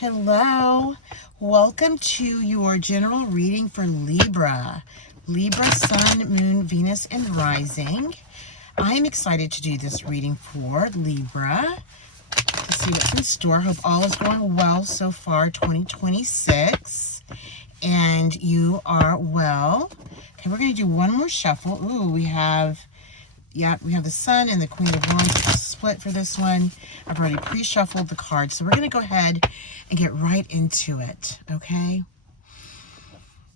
Hello, welcome to your general reading for Libra. Libra, Sun, Moon, Venus, and Rising. I'm excited to do this reading for Libra to see what's in store. Hope all is going well so far, 2026, and you are well. Okay, we're going to do one more shuffle. Ooh, we have the Sun and the Queen of Wands split for this one. I've already pre-shuffled the cards, so we're going to go ahead and get right into it, okay?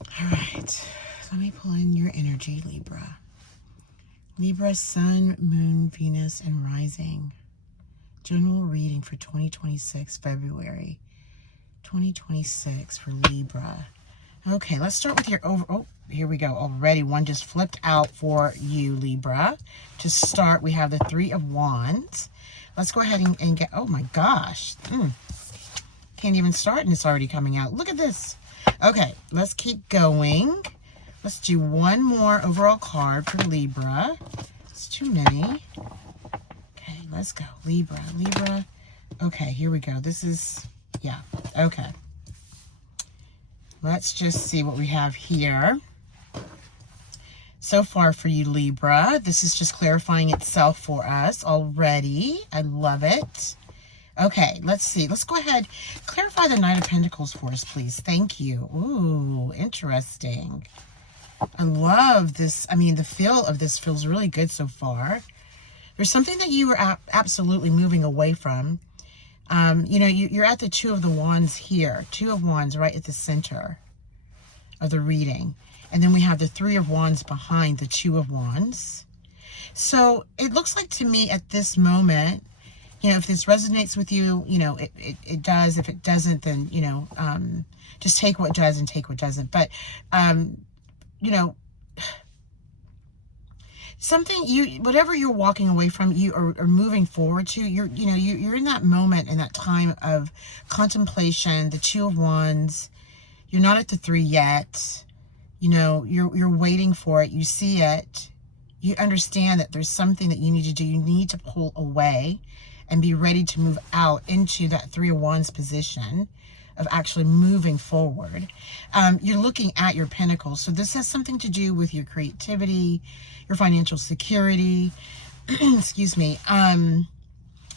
All right, let me pull in your energy, Libra. Libra, Sun, Moon, Venus, and Rising. General reading for 2026, February 2026 for Libra. Okay, let's start with your oh, here we go. Already one just flipped out for you, Libra. To start, we have the Three of Wands. Let's go ahead and get, oh my gosh. Can't even start and it's already coming out. Look at this. Okay, let's keep going. Let's do one more overall card for Libra. It's too many. Okay, let's go. Libra. Okay, here we go. This is, yeah, okay. Let's just see what we have here. So far for you, Libra, this is just clarifying itself for us already. I love it. Okay, let's see. Let's go ahead. Clarify the Knight of Pentacles for us, please. Thank you. Ooh, interesting. I love this. I mean, the feel of this feels really good so far. There's something that you were absolutely moving away from. You know, you're at the Two of the Wands here. Two of Wands right at the center of the reading. And then we have the Three of Wands behind the Two of Wands. So it looks like to me at this moment, you know, if this resonates with you, you know, it does. If it doesn't, then, you know, just take what does and take what doesn't. But, you know, something whatever you're walking away from, you are moving forward to, you're in that moment, in that time of contemplation, the Two of Wands. You're not at the Three yet. You know, you're waiting for it. You see it. You understand that there's something that you need to do. You need to pull away and be ready to move out into that Three of Wands position of actually moving forward. You're looking at your pentacles. So this has something to do with your creativity, your financial security. Excuse me.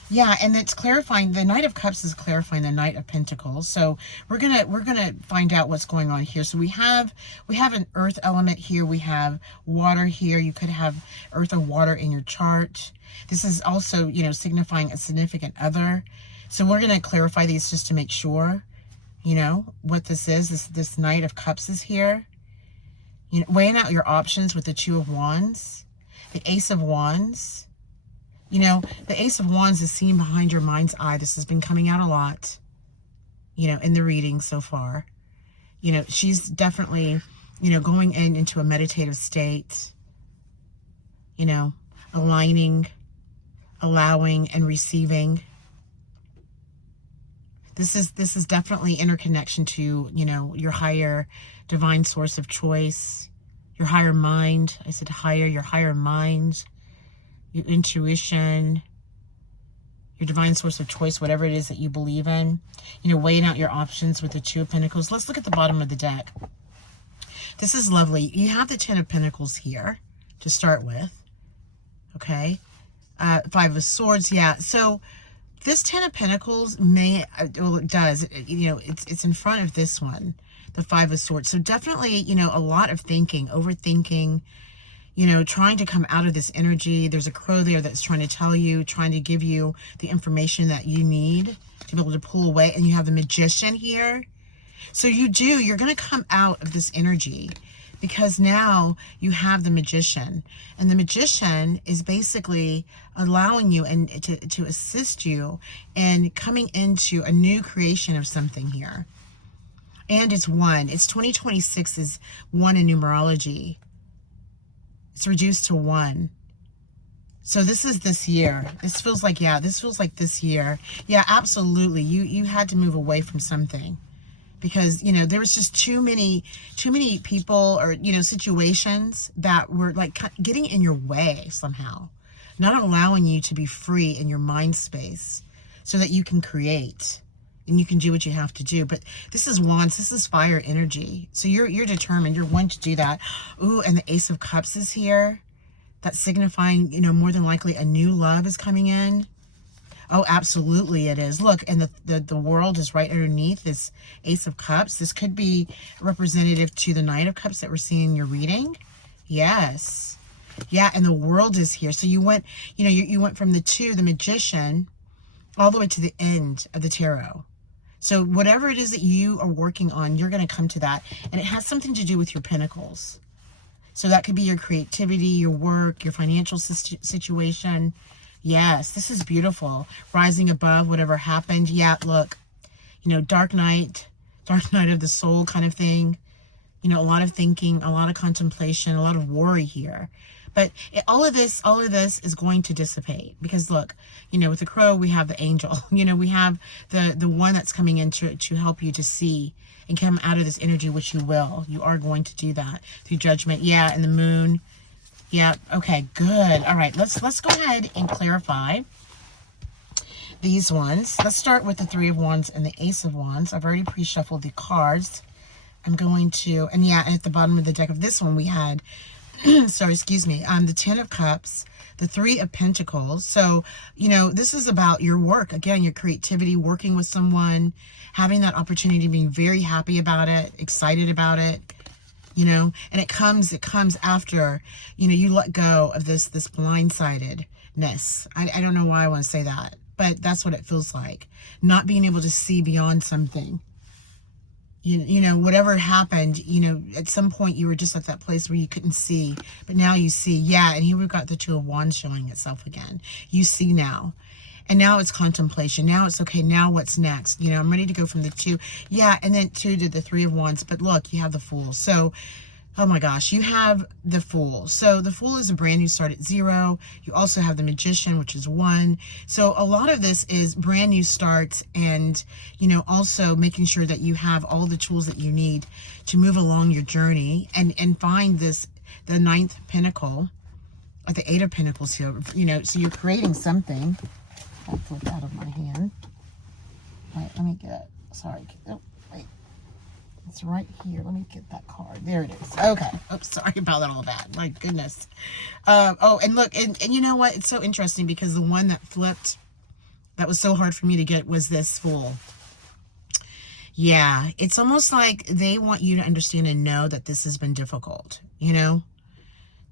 Yeah, and it's clarifying. The Knight of Cups is clarifying the Knight of Pentacles. So we're gonna find out what's going on here. So we have an earth element here. We have water here. You could have earth or water in your chart. This is also, you know, signifying a significant other. So we're gonna clarify these just to make sure, you know, what this is. This Knight of Cups is here. You know, weighing out your options with the Two of Wands, the Ace of Wands. You know, the Ace of Wands is seen behind your mind's eye. This has been coming out a lot, you know, in the reading so far. You know, she's definitely, you know, going into a meditative state, you know, aligning, allowing, and receiving. This is definitely interconnection to, you know, your higher divine source of choice, your higher mind. I said higher, your higher mind, your intuition, your divine source of choice, whatever it is that you believe in. You know, weighing out your options with the Two of Pentacles. Let's look at the bottom of the deck. This is lovely. You have the Ten of Pentacles here to start with. Okay. Five of Swords. Yeah. So this Ten of Pentacles may, well, it does, you know, it's in front of this one, the Five of Swords. So definitely, you know, a lot of thinking, overthinking, you know, trying to come out of this energy. There's a crow there that's trying to tell you, trying to give you the information that you need to be able to pull away. And you have the Magician here. So you're going to come out of this energy because now you have the Magician. And the Magician is basically allowing you and to assist you in coming into a new creation of something here. And it's one. It's 2026 is one in numerology. It's reduced to one. So this is this year. This feels like, yeah, this feels like this year. Yeah, absolutely. You had to move away from something because, you know, there was just too many people or, you know, situations that were like getting in your way somehow, not allowing you to be free in your mind space so that you can create. and you can do what you have to do. But this is Wands, this is fire energy. So you're determined, you're one to do that. Ooh, and the Ace of Cups is here. That's signifying, you know, more than likely a new love is coming in. Oh, absolutely it is. Look, and the world is right underneath this Ace of Cups. This could be representative to the Knight of Cups that we're seeing in your reading. Yes. Yeah, and the world is here. So you went, you know, you went from the Two, the Magician, all the way to the end of the tarot. So whatever it is that you are working on, you're going to come to that. And it has something to do with your pentacles. So that could be your creativity, your work, your financial situation. Yes, this is beautiful. Rising above whatever happened. Yeah, look, you know, dark night of the soul kind of thing. You know, a lot of thinking, a lot of contemplation, a lot of worry here. But all of this is going to dissipate, because look, you know, with the Crow, we have the angel. You know, we have the one that's coming in to help you to see and come out of this energy, which you will. You are going to do that through Judgment. Yeah, and the Moon. Yeah, okay, good. All right, let's go ahead and clarify these ones. Let's start with the Three of Wands and the Ace of Wands. I've already pre-shuffled the cards. I'm going to, and yeah, and at the bottom of the deck of this one, we had, sorry, excuse me, the Ten of Cups, the Three of Pentacles. So, you know, this is about your work. Again, your creativity, working with someone, having that opportunity, being very happy about it, excited about it. You know, and it comes after, you know, you let go of this blindsidedness. I don't know why I want to say that, but that's what it feels like. Not being able to see beyond something. You know, whatever happened, you know, at some point you were just at that place where you couldn't see, but now you see. Yeah, and here we've got the Two of Wands showing itself again. You see now. And now it's contemplation. Now it's, okay, now what's next? You know, I'm ready to go from the Two. Yeah, and then Two to the Three of Wands. But look, you have the Fool. So, oh my gosh, you have the Fool. So the Fool is a brand new start at 0. You also have the Magician, which is 1. So a lot of this is brand new starts, and, you know, also making sure that you have all the tools that you need to move along your journey and find this, the 9th Pentacle, or the 8 of Pentacles here. You know, so you're creating something. I'll flip out of my hand. All right, let me get, sorry. Oh, wait. It's right here. Let me get that card. There it is. Okay. Oops, sorry about all that. My goodness. Oh, and look, and you know what? It's so interesting, because the one that flipped, that was so hard for me to get, was this Fool. Yeah, it's almost like they want you to understand and know that this has been difficult, you know?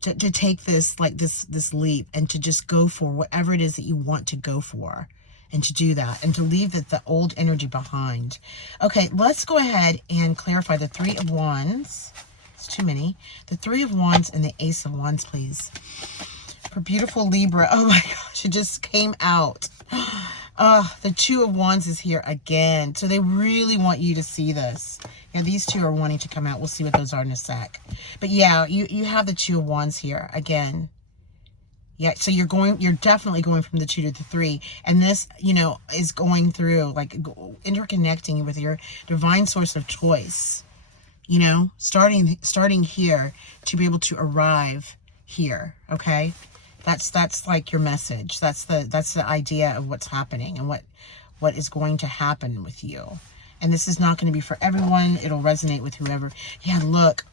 To take this, like this leap, and to just go for whatever it is that you want to go for, and to do that, and to leave the old energy behind. Okay, let's go ahead and clarify the Three of Wands. It's too many. The Three of Wands and the Ace of Wands, please. For beautiful Libra. Oh my gosh, it just came out. The Two of Wands is here again. So they really want you to see this. Yeah, these two are wanting to come out. We'll see what those are in a sec. But yeah, you have the Two of Wands here again. Yeah, so you're definitely going from the 2 to the 3. And this, you know, is going through, like, interconnecting with your divine source of choice. You know, starting here to be able to arrive here, okay? That's like your message. That's the idea of what's happening and what is going to happen with you. And this is not going to be for everyone. It'll resonate with whoever. Yeah, look,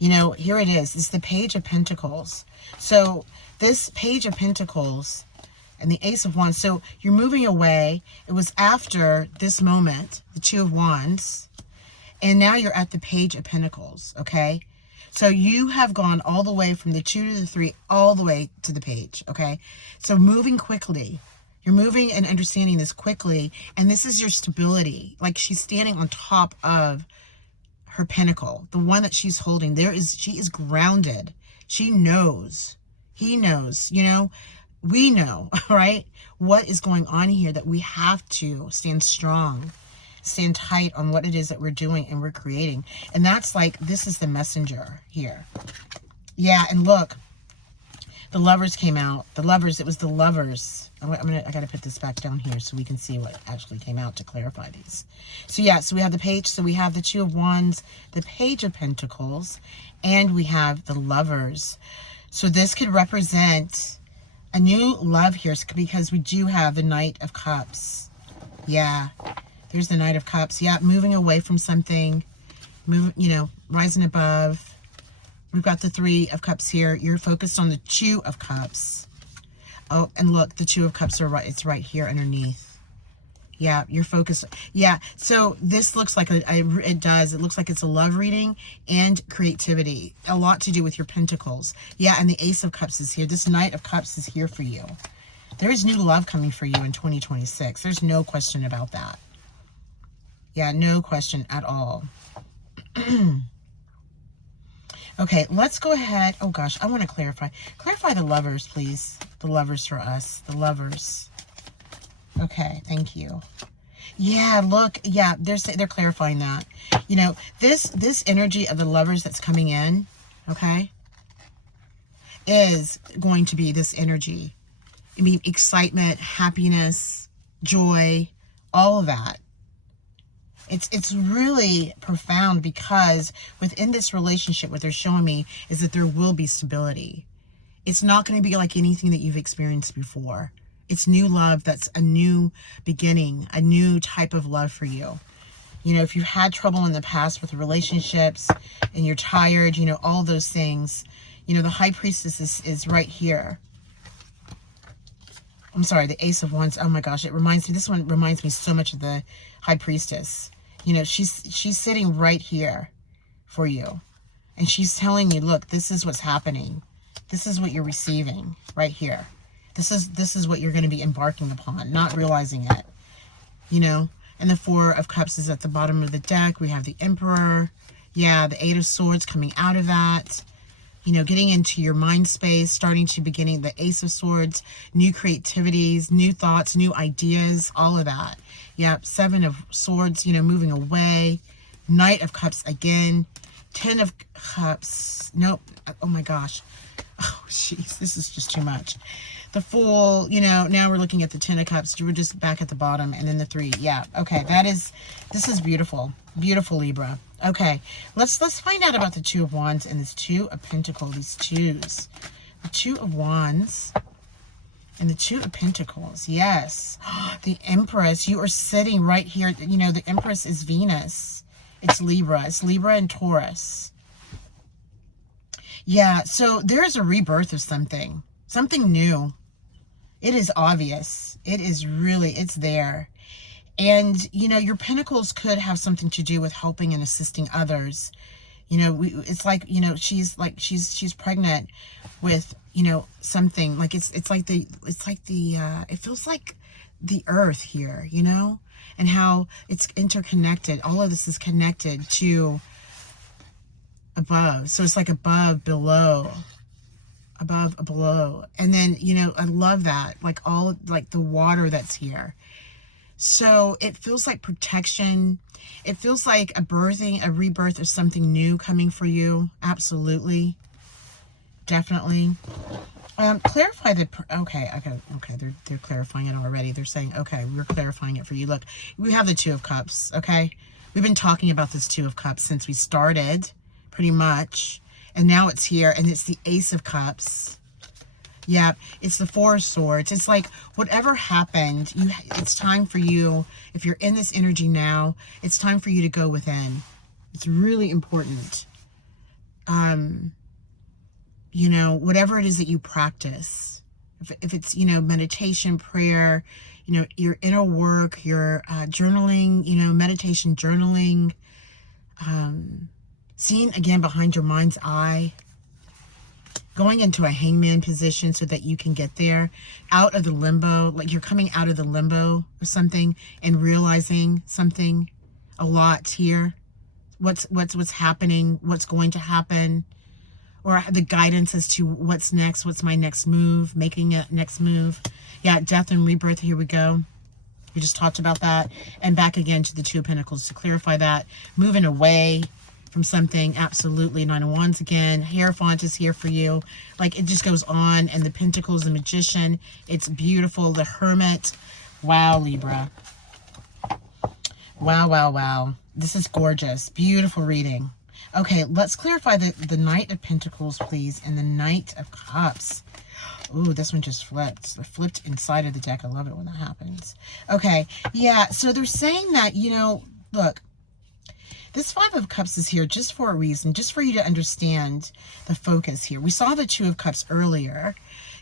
you know, here it is. It's the Page of Pentacles. So this Page of Pentacles and the Ace of Wands. So you're moving away. It was after this moment, the Two of Wands. And now you're at the Page of Pentacles, okay? So you have gone all the way from the 2 to the 3, all the way to the Page, okay? So moving quickly. You're moving and understanding this quickly, and this is your stability. Like, she's standing on top of her pentacle, the one that she's holding. She is grounded. She knows. He knows, you know, we know, right? What is going on here, that we have to stand strong, stand tight on what it is that we're doing and we're creating. And that's like, this is the messenger here. Yeah, and look, the Lovers came out. The Lovers, it was the Lovers. I gotta put this back down here so we can see what actually came out to clarify these. So yeah, so we have the Page, so we have the Two of Wands, the Page of Pentacles, and we have the Lovers. So this could represent a new love here, because we do have the Knight of Cups. Yeah, There's the Knight of Cups. Yeah, moving away from something. Rising above. We've got the Three of Cups here. You're focused on the Two of Cups. Oh, and look, the Two of Cups are right. It's right here underneath. Yeah, you're focused. Yeah, so this looks like it does. It looks like it's a love reading and creativity. A lot to do with your pentacles. Yeah, and the Ace of Cups is here. This Knight of Cups is here for you. There is new love coming for you in 2026. There's no question about that. Yeah, no question at all. Okay, let's go ahead. Oh gosh, I want to clarify. Clarify the Lovers, please. The Lovers for us. The Lovers. Okay, thank you. Yeah, look, yeah, they're clarifying that. You know, this energy of the Lovers that's coming in, okay, is going to be this energy. I mean, excitement, happiness, joy, all of that. It's really profound, because within this relationship, what they're showing me is that there will be stability. It's not going to be like anything that you've experienced before. It's new love. That's a new beginning, a new type of love for you. You know, if you've had trouble in the past with relationships and you're tired, you know, all those things, you know, the High Priestess is right here. I'm sorry, the Ace of Wands. Oh my gosh, this one reminds me so much of the High Priestess. You know, she's sitting right here for you. And she's telling you, look, this is what's happening. This is what you're receiving right here. This is what you're going to be embarking upon, not realizing it. You know, and the Four of Cups is at the bottom of the deck. We have the Emperor. Yeah, the Eight of Swords coming out of that. You know, getting into your mind space, beginning the Ace of Swords, new creativities, new thoughts, new ideas, all of that. Yep, Seven of Swords, you know, moving away. Knight of Cups again. 10 of Cups. Nope. Oh my gosh. Oh, jeez, this is just too much. The Fool, you know, now we're looking at the 10 of Cups. We're just back at the bottom, and then the 3. Yeah, okay, this is beautiful. Beautiful, Libra. Okay, let's find out about the Two of Wands and this Two of Pentacles, these twos. The Two of Wands and the Two of Pentacles, yes. The Empress, you are sitting right here. You know, the Empress is Venus. It's Libra. It's Libra and Taurus. Yeah, so there is a rebirth of something. Something new. It is obvious. It is really, it's there. And, you know, your pentacles could have something to do with helping and assisting others. You know, it's like, you know, she's pregnant with, you know, something like it feels like the earth here, you know, and how it's interconnected. All of this is connected to above. So it's like above, below, above, below. And then, you know, I love that, like all, like the water that's here. So it feels like protection. It feels like a rebirth of something new coming for you. Absolutely. Definitely. Clarify the, okay, they're clarifying it already. They're saying, okay, we're clarifying it for you. Look, we have the Two of Cups, okay? We've been talking about this Two of Cups since we started, pretty much. And now it's here, and it's the Ace of Cups. Yeah, it's the Four of Swords. It's like whatever happened, it's time for you, if you're in this energy now, it's time for you to go within. It's really important. You know, whatever it is that you practice, if it's, you know, meditation, prayer, you know, your inner work, your journaling, you know, meditation, journaling, seeing again behind your mind's eye, going into a hangman position so that you can get there, out of the limbo, like you're coming out of the limbo or something and realizing something, a lot here, what's happening, what's going to happen, or the guidance as to what's next, what's my next move, making a next move. Yeah, death and rebirth, here we go. We just talked about that. And back again to the Two of Pentacles to clarify that, moving away from something. Absolutely. Nine of Wands again. Hierophant is here for you. Like, it just goes on. And the Pentacles, the Magician. It's beautiful. The Hermit. Wow, Libra. Wow, wow, wow. This is gorgeous. Beautiful reading. Okay, let's clarify the Knight of Pentacles, please, and the Knight of Cups. Ooh, this one just flipped. It flipped inside of the deck. I love it when that happens. Okay, yeah, so they're saying that, you know, look, this Five of Cups is here just for a reason, just for you to understand the focus here. We saw the Two of Cups earlier.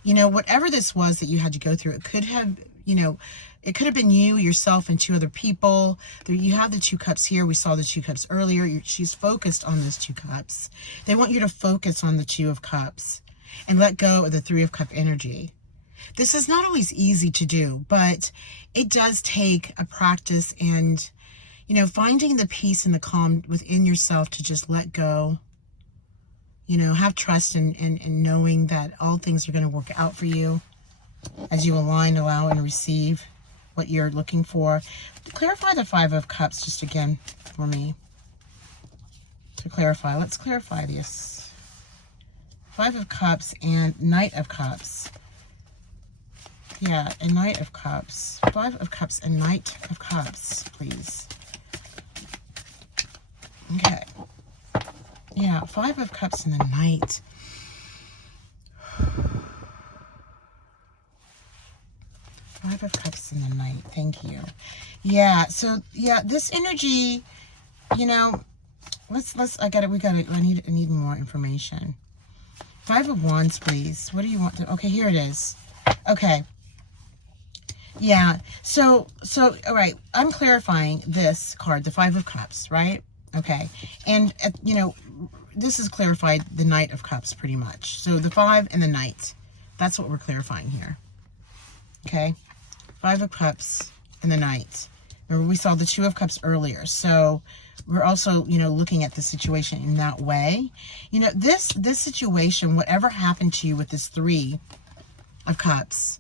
You know, whatever this was that you had to go through, it could have, you know, it could have been you, yourself, and two other people. There, you have the Two Cups here. We saw the Two Cups earlier. She's focused on those Two Cups. They want you to focus on the Two of Cups and let go of the Three of Cup energy. This is not always easy to do, but it does take a practice and, you know, finding the peace and the calm within yourself to just let go. You know, have trust in knowing that all things are going to work out for you as you align, allow, and receive what you're looking for. Clarify the Five of Cups just again for me. To clarify, let's clarify this. Five of Cups and Knight of Cups. Yeah, and Knight of Cups. Five of Cups and Knight of Cups, please. Okay. Yeah, Five of Cups and the Knight. Five of Cups and the Knight. Thank you. Yeah, so yeah, this energy, you know, I need more information. Five of Wands, please. What do you want to, okay, here it is. Okay. Yeah, so, all right, I'm clarifying this card, the Five of Cups, right? Okay, and, you know, this is clarified the Knight of Cups pretty much. So the Five and the Knight, that's what we're clarifying here. Okay, Five of Cups and the Knight. Remember, we saw the Two of Cups earlier. So we're also, you know, looking at the situation in that way. You know, this situation, whatever happened to you with this Three of Cups,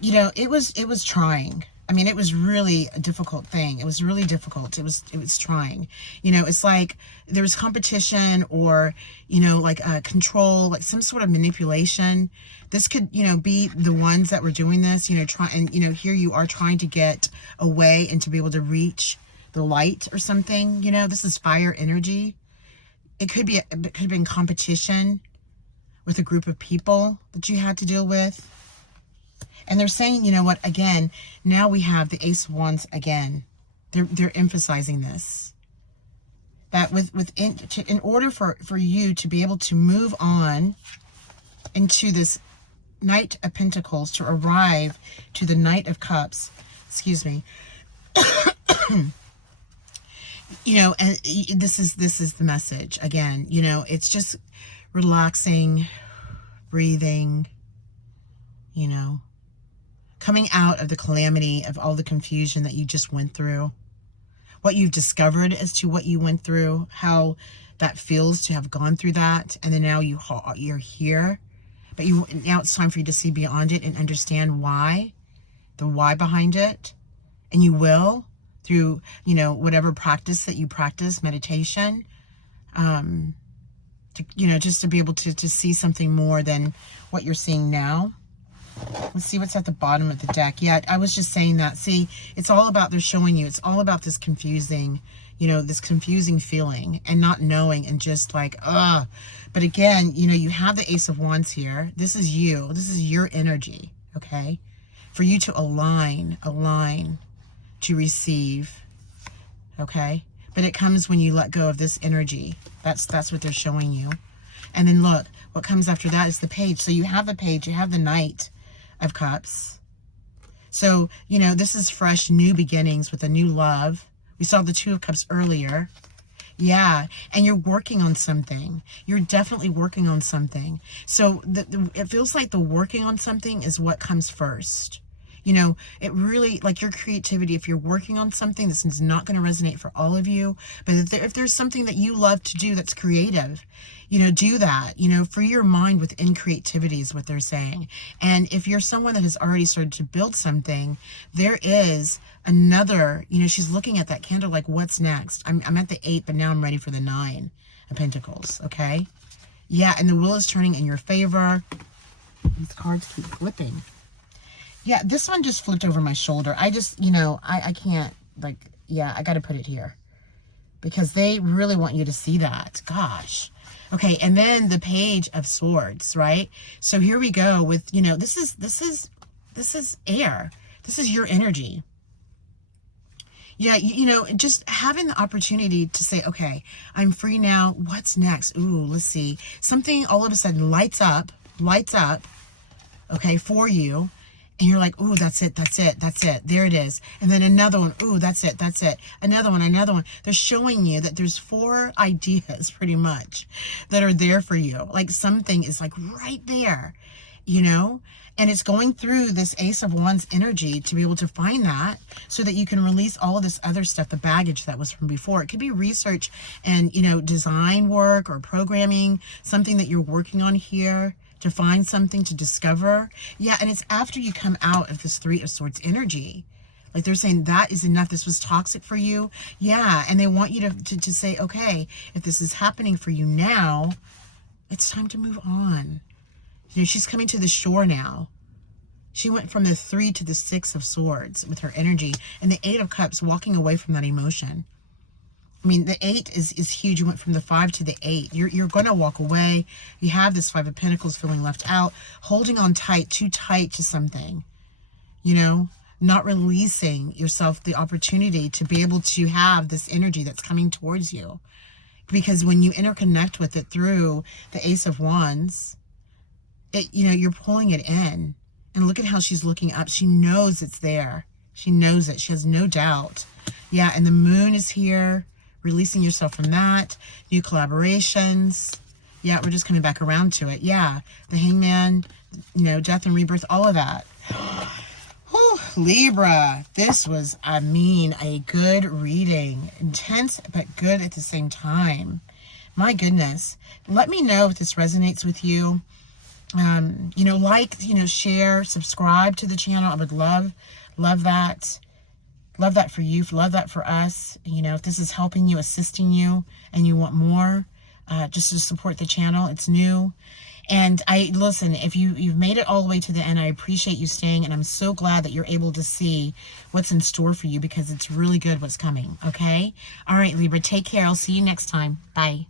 you know, it was trying. I mean, it was really a difficult thing. It was really difficult. It was trying. You know, it's like there was competition or, you know, like control, like some sort of manipulation. This could, you know, be the ones that were doing this, you know, here you are trying to get away and to be able to reach the light or something. You know, this is fire energy. It could have been competition with a group of people that you had to deal with. And they're saying, you know what, again, now we have the Ace of Wands again. They're emphasizing this. That in order for you to be able to move on into this Knight of Pentacles, to arrive to the Knight of Cups, excuse me, you know, and this is the message again. You know, it's just relaxing, breathing, you know, coming out of the calamity of all the confusion that you just went through, what you've discovered as to what you went through, how that feels to have gone through that, and then now you're here, but now it's time for you to see beyond it and understand why, the why behind it, and you will through, you know, whatever practice that you practice, meditation, you know, just to be able to see something more than what you're seeing now. Let's see what's at the bottom of the deck. Yeah, I was just saying that. See, it's all about, they're showing you, it's all about this confusing, you know, this confusing feeling and not knowing and just like, ugh. But again, you know, you have the Ace of Wands here. This is you. This is your energy, okay? For you to align, to receive, okay? But it comes when you let go of this energy. That's what they're showing you. And then look, what comes after that is the Page. So you have the Page, you have the Knight of Cups. So, you know, this is fresh, new beginnings with a new love. We saw the Two of Cups earlier. Yeah, and you're working on something. You're definitely working on something. So it feels like the working on something is what comes first. You know, it really, like your creativity, if you're working on something, this is not going to resonate for all of you. But if there's something that you love to do that's creative, you know, do that. You know, free your mind within creativity is what they're saying. And if you're someone that has already started to build something, there is another, you know, she's looking at that candle like, what's next? I'm at the 8, but now I'm ready for the 9 of Pentacles, okay? Yeah, and the wheel is turning in your favor. These cards keep flipping. Yeah, this one just flipped over my shoulder. I just, you know, I can't, like, yeah, I got to put it here. because they really want you to see that. Gosh. Okay, and then the Page of Swords, right? So here we go with, you know, this is air. This is your energy. Yeah, you know, just having the opportunity to say, okay, I'm free now. What's next? Ooh, let's see. Something all of a sudden lights up, okay, for you. And you're like, ooh, that's it. There it is. And then another one. Ooh, that's it. Another one. They're showing you that there's 4 ideas pretty much that are there for you. Like something is like right there, you know? And it's going through this Ace of Wands energy to be able to find that so that you can release all of this other stuff, the baggage that was from before. It could be research and, you know, design work or programming, something that you're working on here to find something to discover. Yeah, and it's after you come out of this 3 of Swords energy. Like they're saying that is enough. This was toxic for you. Yeah, and they want you to say, okay, if this is happening for you now, it's time to move on. You know, she's coming to the shore now. She went from the 3 to the 6 of Swords with her energy, and the 8 of Cups, walking away from that emotion. I mean, the 8 is huge. You went from the 5 to the 8. You're going to walk away. You have this 5 of Pentacles, feeling left out, holding on tight, too tight to something, you know, not releasing yourself the opportunity to be able to have this energy that's coming towards you. Because when you interconnect with it through the Ace of Wands, you know, you're pulling it in. And look at how she's looking up. She knows it's there. She knows it. She has no doubt. Yeah, and the Moon is here, releasing yourself from that. New collaborations. Yeah, we're just coming back around to it. Yeah, the Hangman, you know, death and rebirth, all of that. Whew, Libra, this was, I mean, a good reading. Intense, but good at the same time. My goodness. Let me know if this resonates with you. You know, like, you know, share, subscribe to the channel. I would love that. Love that for you. Love that for us. You know, if this is helping you, assisting you, and you want more, just to support the channel. It's new. And listen, if you've made it all the way to the end, I appreciate you staying. And I'm so glad that you're able to see what's in store for you, because it's really good what's coming. Okay. All right, Libra, take care. I'll see you next time. Bye.